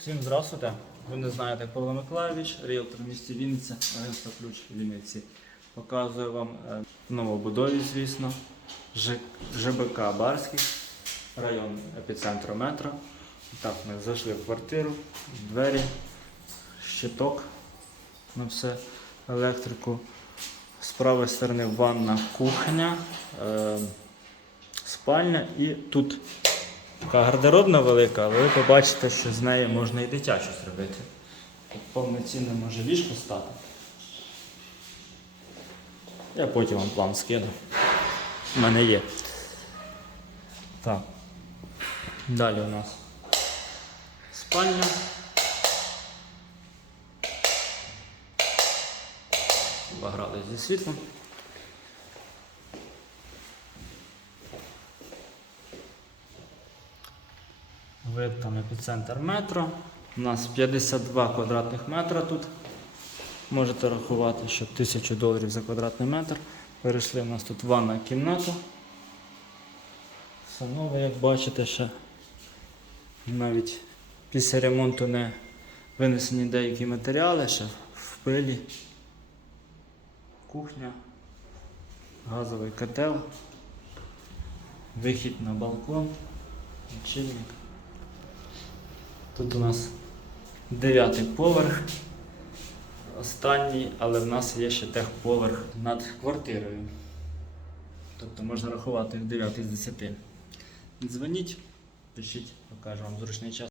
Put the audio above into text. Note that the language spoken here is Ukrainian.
Всім здравствуйте. Ви не знаєте Павло Миколаївич, ріелтор в місті Вінниця, агентство ключ в Вінниці. Показую вам е, новобудові, звісно, ЖБК Барський, район епіцентру метро. Так, ми зайшли в квартиру, двері, щиток на все, електрику. З правої сторони ванна, кухня, е, спальня і тут Така гардеробна велика, але ви побачите, що з неї можна і дитячу зробити. Повноцінно може ліжко стати. Я потім вам план скину. У мене є. Так. Далі у нас спальня. Пограли зі світлом. Вид там епіцентр метро. У нас 52 квадратних метра тут. Можете рахувати, що 1000 доларів за квадратний метр. Перейшли у нас тут ванна кімната. Все нове, як бачите, ще навіть після ремонту не винесені деякі матеріали, ще в пилі. Кухня, газовий котел, вихід на балкон, лічильник. Тут у нас дев'ятий поверх. Останній, але в нас є ще техповерх над квартирою. Тобто можна рахувати 9 з 10. Дзвоніть, пишіть, покажу вам зручний час.